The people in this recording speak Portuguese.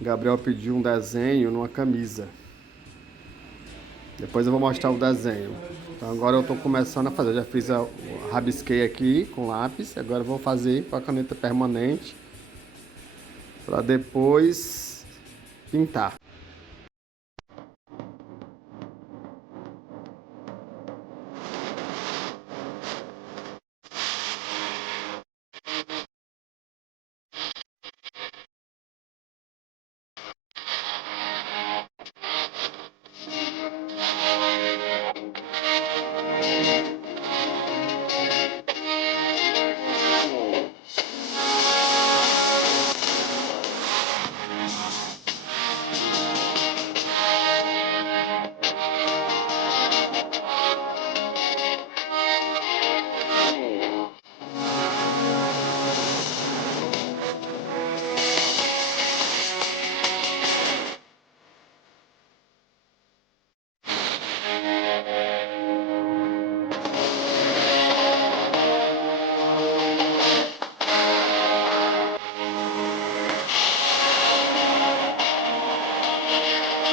Gabriel pediu um desenho numa camisa. Depois eu vou mostrar o desenho. Então agora eu estou começando a fazer. Eu já fiz rabisquei aqui com lápis. Agora eu vou fazer com a caneta permanente para depois pintar.